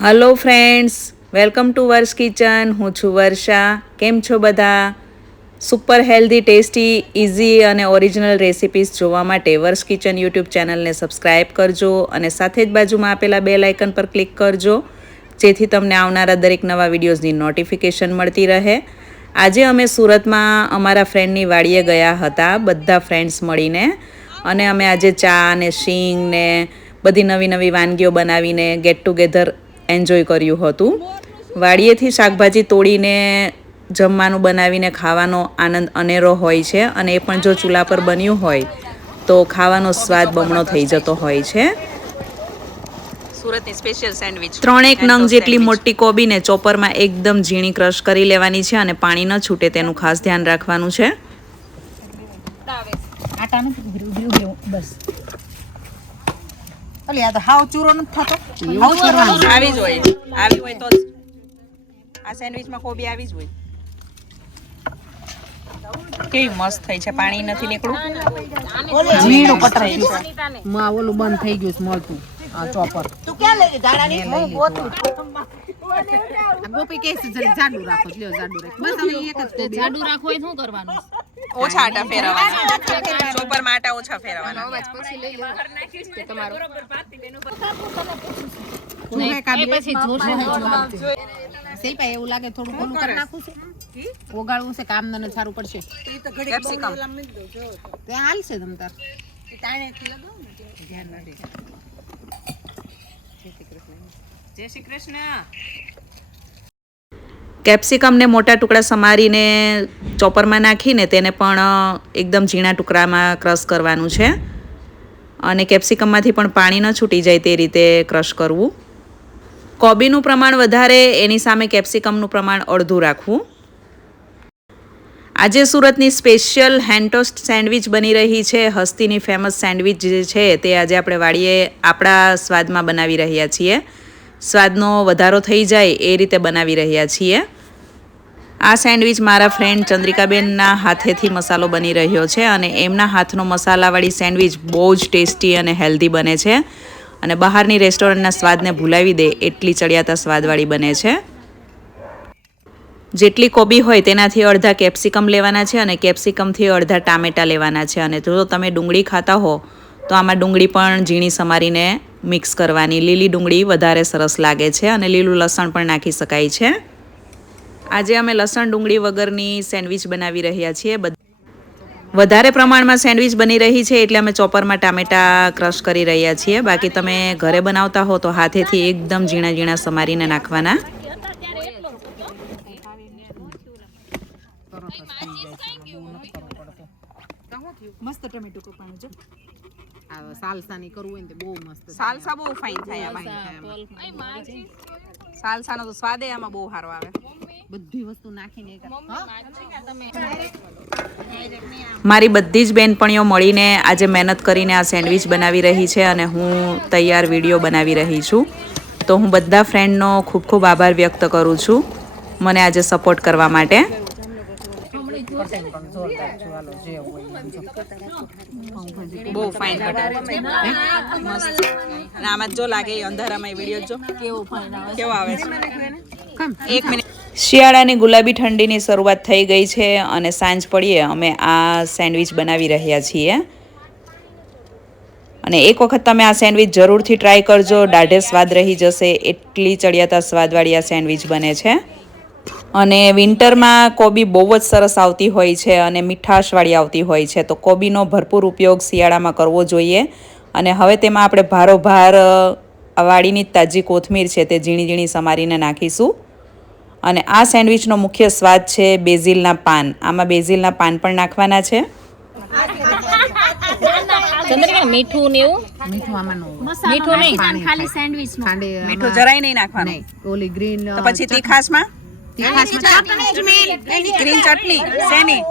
Hello friends, welcome to વર્ષ kitchen. હું છું વર્ષા. કેમ છો બધા? સુપર હેલ્ધી, ટેસ્ટી, ઇઝી અને ઓરિજિનલ રેસિપીસ જોવા માટે વર્ષ કિચન યુટ્યુબ ચેનલને સબસ્ક્રાઈબ કરજો અને સાથે જ બાજુમાં આપેલા બેલ આઇકન પર ક્લિક કરજો, જેથી તમને આવનારા દરેક નવા વિડીયોઝની નોટિફિકેશન મળતી રહે. આજે અમે સુરતમાં અમારા ફ્રેન્ડની વાડીએ ગયા હતા, બધા ફ્રેન્ડ્સ મળીને, અને અમે આજે ચા ને શીંગ ને બધી નવી નવી વાનગીઓ બનાવીને ગેટ ટુગેધર એન્જોય કર્યું હતું. વાડીએથી શાકભાજી તોડીને જમવાનું બનાવીને ખાવાનો આનંદ અનેરો હોય છે, અને એ પણ જો ચૂલા પર બન્યું હોય તો ખાવાનો સ્વાદ બમણો થઈ જતો હોય છે. સુરતની સ્પેશિયલ સેન્ડવિચ, 3 નંગ જેટલી મોટી કોબીને ચોપરમાં એકદમ ઝીણી ક્રશ કરી લેવાની છે અને પાણી ન છૂટે તેનું ખાસ ધ્યાન રાખવાનું છે. બસ ઓલી આ તો હાવ ચૂરો નથી થતો. હાવ કરવાનું આવી જ હોય, આવી હોય તો જ આ સેન્ડવિચમાં કોબી આવી જ હોય. કેવી મસ્ત થઈ છે, પાણી નથી નીકળું. ઝીણું કટર થયું માં ઓલું બંધ થઈ ગયું છે મળતું આ ચોપર. તું ક્યાં લઈ ગઈ ધાણાની? હું ગોતું. આ ગોપી કે છે જરી જાડું રાખો, લ્યો જાડું રાખો. બસ હવે એક જ કોબી જાડું રાખો એ શું કરવાનું? ઓછા આટા ફેરવવાના, ચોપરમાં આટા ઓછા ફેરવવાના. પછી લઈ લો કે તમારો નહીં કાઢી પછી જોશો. સેપા એવું લાગે થોડું ઓલું કરી નાખું છે, ઓગાળવું છે, કામ નને સારું પડશે. કેપ્સિકમ તે હાલશે તમ તાર તાણેથી લગાવ ને ધ્યાન ના દે. જય શ્રી કૃષ્ણ. કેપ્સિકમને મોટા ટુકડા સમારીને ચોપરમાં નાખીને તેને પણ એકદમ ઝીણા ટુકડામાં ક્રશ કરવાનું છે, અને કેપ્સિકમમાંથી પણ પાણી ન છૂટી જાય તે રીતે ક્રશ કરવું. કોબીનું પ્રમાણ વધારે, એની સામે કેપ્સિકમનું પ્રમાણ અડધું રાખવું. આજે સુરતની સ્પેશિયલ હેન્ડ ટોસ્ટ સેન્ડવિચ બની રહી છે. હસ્તીની ફેમસ સેન્ડવિચ જે છે તે આજે આપણે વાડીએ આપણા સ્વાદમાં બનાવી રહ્યા છીએ. સ્વાદનો વધારો થઈ જાય એ રીતે બનાવી રહ્યા છીએ. આ સેન્ડવિચ મારા ફ્રેન્ડ ચંદ્રિકાબેનના હાથેથી મસાલો બની રહ્યો છે, અને એમના હાથનો મસાલાવાળી સેન્ડવિચ બહુ જ ટેસ્ટી અને હેલ્ધી બને છે, અને બહારની રેસ્ટોરન્ટના સ્વાદને ભૂલાવી દે એટલી ચડિયાતા સ્વાદવાળી બને છે. જેટલી કોબી હોય તેનાથી અડધા કેપ્સિકમ લેવાના છે, અને કેપ્સિકમથી અડધા ટામેટાં લેવાના છે. અને જો તમે ડુંગળી ખાતા હો તો આમાં ડુંગળી પણ ઝીણી સમારીને મિક્સ કરવાની. લીલી ડુંગળી વધારે સરસ લાગે છે, અને લીલું લસણ પણ નાખી શકાય છે. આજે અમે લસણ ડુંગળી વગરની સેન્ડવિચ બનાવી રહ્યા છીએ. વધારે પ્રમાણમાં સેન્ડવિચ બની રહી છે એટલે અમે ચોપરમાં ટામેટાં ક્રશ કરી રહ્યા છીએ. બાકી તમે ઘરે બનાવતા હો તો હાથેથી એકદમ ઝીણા ઝીણા સમારીને નાખવાના. મસ્ત ટમેટો કપાણું જો. આ સાલસા ની કરવું હોય ને બહુ મસ્ત. સાલસા બહુ ફાઇન થાય આમાં. સાલસાનો તો સ્વાદ આમાં બહુ સારો આવે. બધી વસ્તુ નાખીને મારી બધી જ બેનપણીઓ મળીને આજે મહેનત કરીને આ સેન્ડવિચ બનાવી રહી છે, અને હું તૈયાર વિડીયો બનાવી રહી છું. તો હું બધા ફ્રેન્ડનો ખૂબ ખૂબ આભાર વ્યક્ત કરું છું મને આજે સપોર્ટ કરવા માટે. બહુ ફાઇન મસ્ત. અને આમાં જો લાગે અંધારામાં વિડીયો જો કેવો આવે છે. એક મિનિટ. શિયાળાની ગુલાબી ઠંડીની શરૂઆત થઈ ગઈ છે, અને સાંજ પડીએ અમે આ સેન્ડવિચ બનાવી રહ્યા છીએ. અને એક વખત તમે આ સેન્ડવિચ જરૂરથી ટ્રાય કરજો, દાઢે સ્વાદ રહી જશે એટલી ચડિયાતા સ્વાદવાળી આ સેન્ડવિચ બને છે. અને વિન્ટરમાં કોબી બહુ જ સરસ આવતી હોય છે, અને મીઠાશવાળી આવતી હોય છે, તો કોબીનો ભરપૂર ઉપયોગ શિયાળામાં કરવો જોઈએ. અને હવે તેમાં આપણે ભારોભાર વાડીની તાજી કોથમીર છે તે ઝીણી ઝીણી સમારીને નાખીશું. અને આ સેન્ડવિચનો મુખ્ય સ્વાદ છે બેઝિલના પાન. આમાં બેઝિલના પાન પણ નાખવાના છે. મીઠું ને એવું મીઠું આમાં મીઠું નહીં, ખાલી સેન્ડવિચ નું મીઠું જરાય નહીં નાખવાનું. ઓલી ગ્રીન તો પછી તીખાસમાં ગ્રીન ચટણી શેની?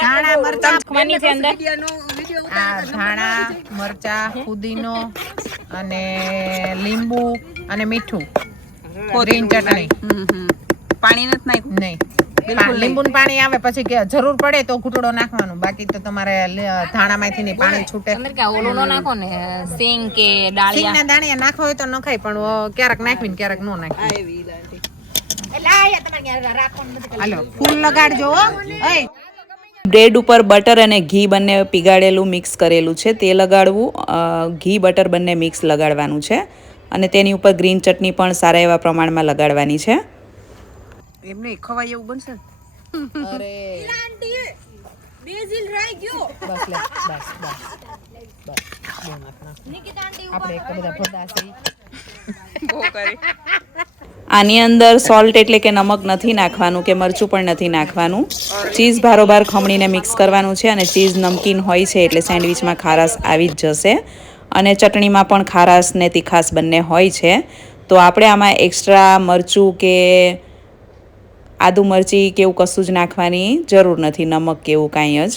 ધાણા મરચા ખવાની છે અંદર. આ ધાણા મરચા, પુદીનો અને લીંબુ અને મીઠું, ગ્રીન ચટણી. પાણી નથી નાખ્યું? નહીં, લીંબુનું પાણી આવે પછી કે જરૂર પડે તો ઘૂંટડો નાખવાનું, બાકી તો તમારે ધાણામાંથી ને પાણી છૂટે. ઓલો નો નાખો ને સિંગ કે ડાળિયા, સિંગના દાણિયા નાખવા હોય તો નખાય, પણ ક્યારેક નાખવી ને ક્યારેક નો નાખવી. હાલો ફૂલ લગાડજો. બ્રેડ ઉપર બટર અને ઘી બંને પીગાડેલું મિક્સ કરેલું છે તે લગાડવું. ઘી બટર બંને મિક્સ લગાડવાનું છે અને તેની ઉપર ગ્રીન ચટણી પણ સારા એવા પ્રમાણમાં લગાડવાની છે. એમને ખવાય એવું બનશે. અરે બેઝિલ રાઈ ગયો. બસ લે બસ બસ બસ આપણે એક બધા ભડા છે બહુ કરી. આની અંદર સોલ્ટ એટલે કે નમક નથી નાખવાનું કે મરચું પણ નથી નાખવાનું. ચીઝ ભારોભાર ખમણીને મિક્સ કરવાનું છે અને ચીઝ નમકીન હોય છે એટલે સેન્ડવિચમાં ખારાશ આવી જ જશે અને ચટણીમાં પણ ખારાશ ને તીખાશ બંને હોય છે. તો આપણે આમાં એક્સ્ટ્રા મરચું કે આદુ મરચી કે એવું કશું જ નાખવાની જરૂર નથી, નમક કે એવું કાંઈ જ.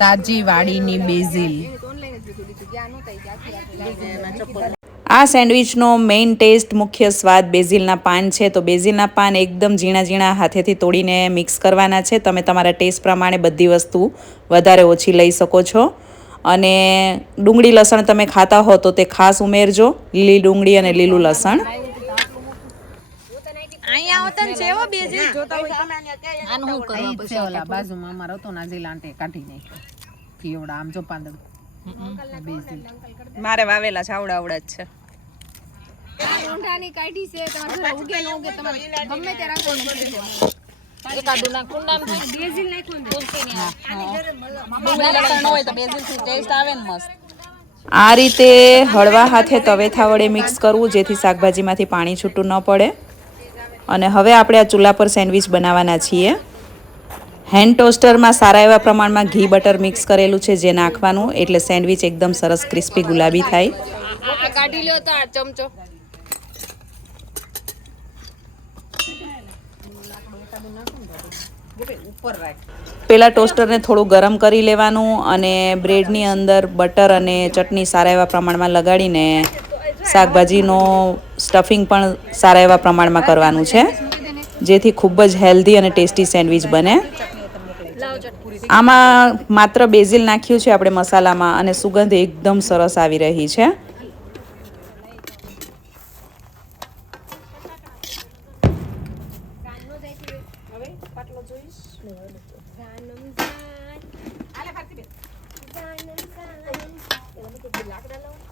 તાજી વાડીની બેઝિલ. આ સેન્ડવિચનો મેઇન ટેસ્ટ, મુખ્ય સ્વાદ બેઝિલના પાન છે. તો બેઝિલના પાન એકદમ ઝીણા ઝીણા હાથેથી તોડીને મિક્સ કરવાના છે. તમે તમારા ટેસ્ટ પ્રમાણે બધી વસ્તુ વધારે ઓછી લઈ શકો છો. અને ડુંગળી લસણ તમે ખાતા હો તો તે ખાસ ઉમેરજો, લીલી ડુંગળી અને લીલું લસણ. બાજુમાં અમારો તો નાજી લાંટે કાઢી નાખ્યો કેવડા આમ જો પાંદડ. મારે વાવેલા ચાવડા આવડા જ છે. આ રીતે હળવા હાથે તવેથા વડે મિક્સ કરવું જેથી શાકભાજીમાંથી પાણી છૂટું ન પડે. અને હવે આપણે આ ચૂલા પર સેન્ડવિચ બનાવવાના છીએ. હેન્ડ ટોસ્ટરમાં સારા એવા પ્રમાણમાં ઘી બટર મિક્સ કરેલું છે જે નાખવાનું, એટલે સેન્ડવિચ એકદમ સરસ ક્રિસ્પી ગુલાબી થાય. કાઢી લ્યો તો આ ચમચો. પહેલાં ટોસ્ટરને થોડું ગરમ કરી લેવાનું અને બ્રેડની અંદર બટર અને ચટણી સારા એવા પ્રમાણમાં લગાડીને શાકભાજીનો સ્ટફિંગ પણ સારા એવા પ્રમાણમાં કરવાનું છે જેથી ખૂબ જ હેલ્ધી અને ટેસ્ટી સેન્ડવિચ બને. આમાં માત્ર બેઝિલ નાખ્યું છે આપણે મસાલામાં અને સુગંધ એકદમ સરસ આવી રહી છે.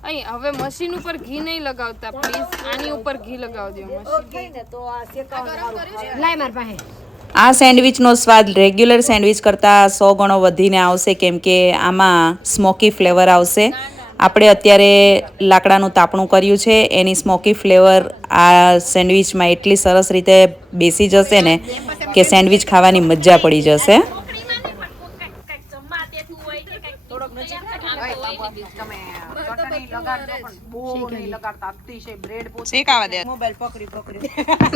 અહીં હવે મશીન ઉપર ઘી નહીં લગાવતા પ્લીઝ, આની ઉપર ઘી લગાવજો. આ સેન્ડવિચનો સ્વાદ રેગ્યુલર સેન્ડવિચ કરતાં 100 ગણો વધીને આવશે કેમ કે આમાં સ્મોકી ફ્લેવર આવશે. આપણે અત્યારે લાકડાનું તાપણું કર્યું છે એની સ્મોકી ફ્લેવર આ સેન્ડવિચમાં એટલી સરસ રીતે બેસી જશે ને કે સેન્ડવિચ ખાવાની મજા પડી જશે.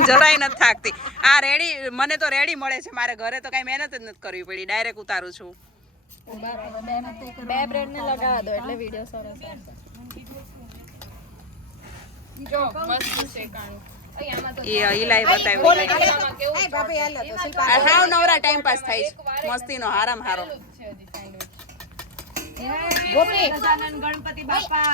જરાય નથી થાકતી. આ રેડી, મને તો રેડી મળે છે. મારે ઘરે તો કઈ મહેનત જ નથી કરવી પડી, ડાયરેક્ટ ઉતારું છું. બે બ્રેડ ને લગાવવા દો એટલે વિડિયો સરસ આવશે. જો મસ્ત શેકાણું. ઈલાઈ બતાવ્યું. હાવ નવરા ટાઈમ પાસ થાય છે. મસ્તીનો હારામ હારો. ગોપી ગણપતિ બાપા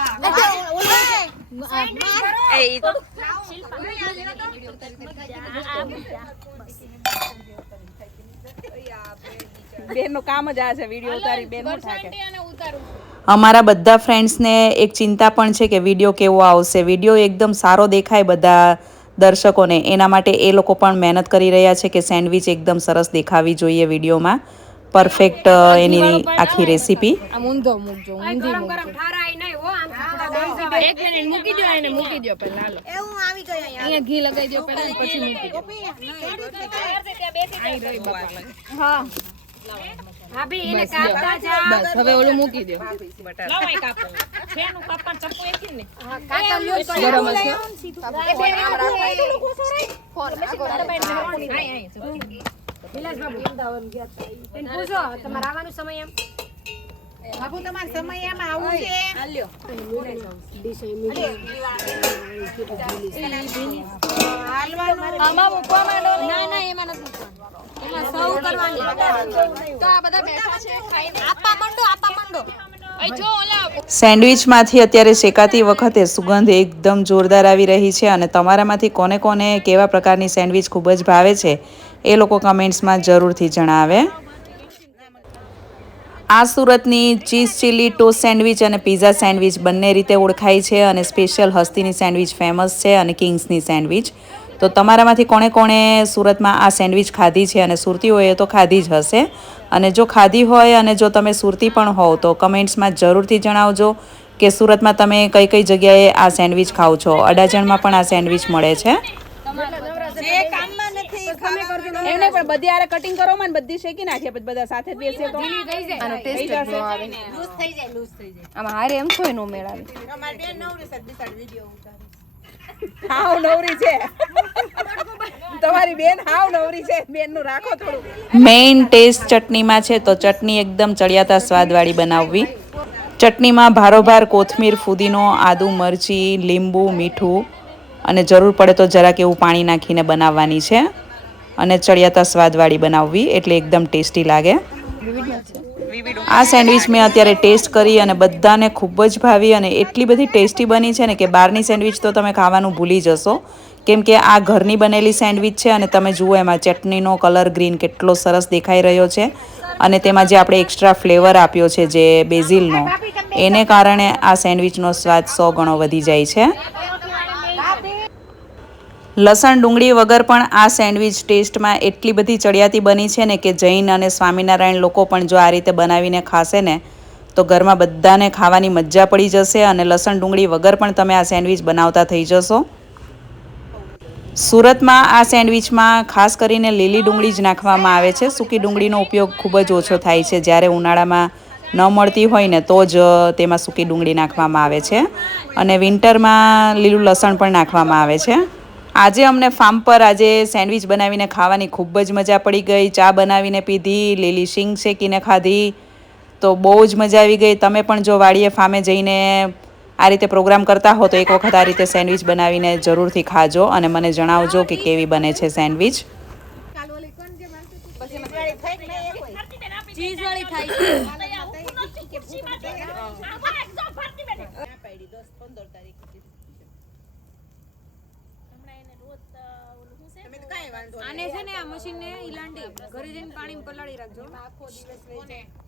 બેનનું કામ જ આ છે, વિડીયો ઉતારી બેન થાકે. અમારા બધા ફ્રેન્ડ્સને એક ચિંતા પણ છે કે વિડીયો કેવો આવશે. વિડીયો એકદમ સારો દેખાય બધા દર્શકોને, એના માટે એ લોકો પણ મહેનત કરી રહ્યા છે કે સેન્ડવિચ એકદમ સરસ દેખાવી જોઈએ વિડીયોમાં. પરફેક્ટ એની આખી રેસીપી. આમ ઊંધો મૂકજો, ઊંધી મૂકજો. એક મિનિટ મૂકી દો, એને મૂકી દો પહેલા. હાલો એવું આવી ગયો. અહીંયા ઘી લગાવી દો પહેલા, પછી મૂકી દો. હા ભાભી એને કાપતા જા. બસ હવે ઓલું મૂકી દો. લાવાય કાપો. છેનું કાપણ ચપ્પુ એકી ને. હા કાકા લ્યો તો ગરમ હશે. એ બે આમ રાખો. ફોન આગો દબાઈને આય વિલાસ બાબુ અમદાવાદ ગયા હતા. પૂછો તમારે આવવાનો સમય એમ? બાબુ તમારો સમય એમ આવું છે? આમાં મૂકવા માંડો ના એમાં નથી મૂકવાનું એમાં સર્વ કરવાની તો આ બધા બેઠા છે ખાઈને આપા માંડો જો ઓલા સેન્ડવિચમાંથી અત્યારે શેકાતી વખતે સુગંધ એકદમ જોરદાર આવી રહી છે અને તમારામાંથી કોને કોને કેવા પ્રકારની સેન્ડવિચ ખૂબ જ ભાવે છે એ લોકો કમેન્ટ્સમાં જરૂરથી જણાવે. આ સુરતની ચીઝ ચીલી ટોસ્ટ સેન્ડવિચ અને પિઝા સેન્ડવિચ બંને રીતે ઓળખાય છે અને સ્પેશિયલ હસ્તીની સેન્ડવિચ ફેમસ છે અને કિંગ્સની સેન્ડવિચ. તો તમારામાંથી કોણે કોણે સુરતમાં આ સેન્ડવિચ ખાધી છે અને સુરતીઓએ તો ખાધી જ હશે અને જો ખાધી હોય અને જો તમે સુરતી પણ હોવ તો કમેન્ટ્સમાં જરૂરથી જણાવજો કે સુરતમાં તમે કઈ કઈ જગ્યાએ આ સેન્ડવિચ ખાઓ છો. અડાજણમાં પણ આ સેન્ડવિચ મળે છે. એમને પણ બધી આરે કટિંગ કરો માં બધી શેકી નાખીએ પછી બધા સાથે જ બેસીએ તો આનો ટેસ્ટ જ ન આવે. લૂઝ થઈ જાય આમાં હારે એમ થોય નો મેળ આવે. અમાર બેન નવરી છે દિશાળ વિડિયો ઉતારે. હાવ નવરી છે તમારી બેન હાવ નવરી છે બેન નું રાખો થોડું. મેઇન ટેસ્ટ ચટણીમાં છે તો ચટણી એકદમ ચડિયાતા સ્વાદવાળી બનાવવી. ચટણીમાં ભારોભાર કોથમીર, ફુદીનો, આદુ, મરચી, લીંબુ, મીઠું અને જરૂર પડે તો જરાક એવું પાણી નાખીને બનાવવાની છે અને ચડિયાતા સ્વાદવાળી બનાવવી એટલે એકદમ ટેસ્ટી લાગે. આ સેન્ડવિચ મેં અત્યારે ટેસ્ટ કરી અને બધાને ખૂબ જ ભાવી અને એટલી બધી ટેસ્ટી બની છે ને કે બહારની સેન્ડવિચ તો તમે ખાવાનું ભૂલી જશો કેમ કે આ ઘરની બનેલી સેન્ડવિચ છે અને તમે જુઓ એમાં ચટણીનો કલર ગ્રીન કેટલો સરસ દેખાઈ રહ્યો છે અને તેમાં જે આપણે એક્સ્ટ્રા ફ્લેવર આપ્યો છે જે બેઝિલનો એને કારણે આ સેન્ડવિચનો સ્વાદ 100 ગણો વધી જાય છે. લસણ ડુંગળી વગર પણ આ સેન્ડવિચ ટેસ્ટમાં એટલી બધી ચડિયાતી બની છે ને કે જૈન અને સ્વામિનારાયણ લોકો પણ જો આ રીતે બનાવીને ખાશે ને તો ઘરમાં બધાને ખાવાની મજા પડી જશે અને લસણ ડુંગળી વગર પણ તમે આ સેન્ડવિચ બનાવતા થઈ જશો. સુરતમાં આ સેન્ડવિચમાં ખાસ કરીને લીલી ડુંગળી જ નાખવામાં આવે છે. સૂકી ડુંગળીનો ઉપયોગ ખૂબ જ ઓછો થાય છે. જ્યારે ઉનાળામાં ન મળતી હોય ને તો જ તેમાં સૂકી ડુંગળી નાખવામાં આવે છે અને વિન્ટરમાં લીલું લસણ પણ નાખવામાં આવે છે. આજે અમને ફાર્મ પર આજે સેન્ડવિચ બનાવીને ખાવાની ખૂબ જ મજા પડી ગઈ. ચા બનાવીને પીધી, લીલી શીંગ શેકીને ખાધી તો બહુ જ મજા આવી ગઈ. તમે પણ જો વાડીએ ફાર્મે જઈને આ રીતે પ્રોગ્રામ કરતા હો તો એક વખત આ રીતે સેન્ડવિચ બનાવીને જરૂરથી ખાજો અને મને જણાવજો કે કેવી બને છે સેન્ડવિચ. ચીઝ વાળી થાય આને છે ને આ મશીન ને ઈલાંડી ઘરે જઈને પાણીમાં પલાળી રાખજો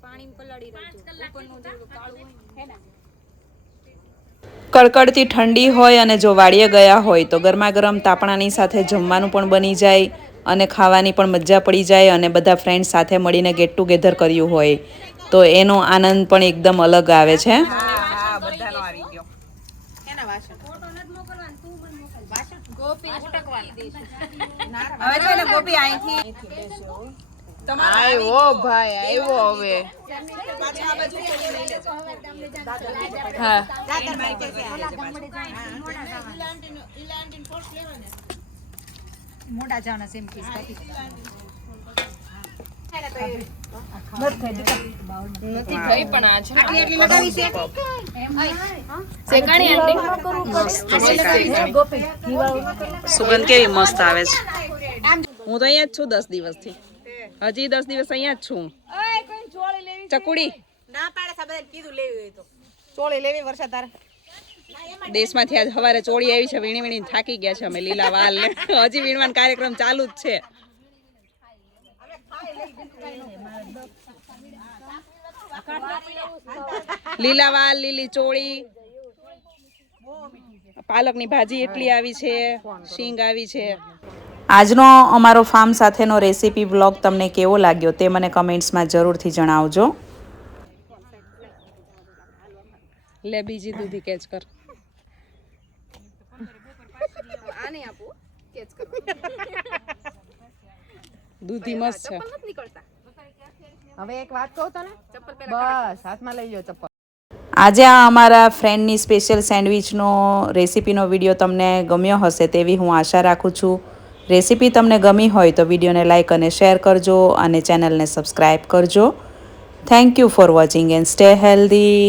પાણીમાં પલાળી રાખજો ઉપરનું જે કાળું હોય ને કડકડતી ઠંડી હોય અને જો વાડીએ ગયા હોય તો ગરમા ગરમ તાપણાની સાથે જમવાનું પણ બની જાય અને ખાવાની પણ મજા પડી જાય અને બધા ફ્રેન્ડ સાથે મળીને ગેટ ટુગેધર કર્યું હોય તો એનો આનંદ પણ એકદમ અલગ આવે છે. હા બધાનો આવી ગયો એના વાસણ ફોટો નથી મોકલવાનું તું મને મોકલ વાસણ ગોપી અટકવાના હવે છે ને ગોપી અહીંથી બેસો આવ્યો ભાઈ આવ્યો હવે. પાછા આ બાજુ લઈ લેજો હા દાદર મારી પાસે મોડા જાણા સેમ પીસ કાપી નથી થઈ પણ આ છે એટલી લગાવી છે શેકાણી આંટી સુગંધ કેવી મસ્ત આવે છે. હું તો અહીંયા જ છું 10 દિવસથી હજી 10 દિવસ અહીંયા જ છું. ચકુડી ના પાડે સાબે કીધું લેવી હોય તો ચોળી લેવી વર્ષા તારે દેશમાંથી આજ સવારે ચોળી આવી છે. વીણી વીણી થાકી ગયા છે અમે લીલા વાલ ને હજી વીણવાનો કાર્યક્રમ ચાલુ જ છે. લીલા વાલ, લીલી ચોળી, પાલકની ભાજી એટલી આવી છે, શીંગ આવી છે. આજનો અમારો ફાર્મ સાથેનો રેસીપી વ્લોગ તમને કેવો લાગ્યો તે મને કમેન્ટ્સમાં જરૂરથી જણાવજો. લે બીજી દૂધી કેચ કર. આને આપો કેચ કરો. દૂધી મસ્ત છે. હવે એક વાત કહું તને બસ હાથમાં લઈ લો ચપ્પલ. આજે આ અમારા ફ્રેન્ડની સ્પેશિયલ સેન્ડવિચનો રેસીપીનો વિડીયો તમને ગમ્યો હશે તેવી હું આશા રાખું છું. રેસીપી તમને ગમી હોય તો વિડીયોને લાઇક અને શેર કરજો અને ચેનલને સબસ્ક્રાઈબ કરજો. Thank you for watching and stay healthy.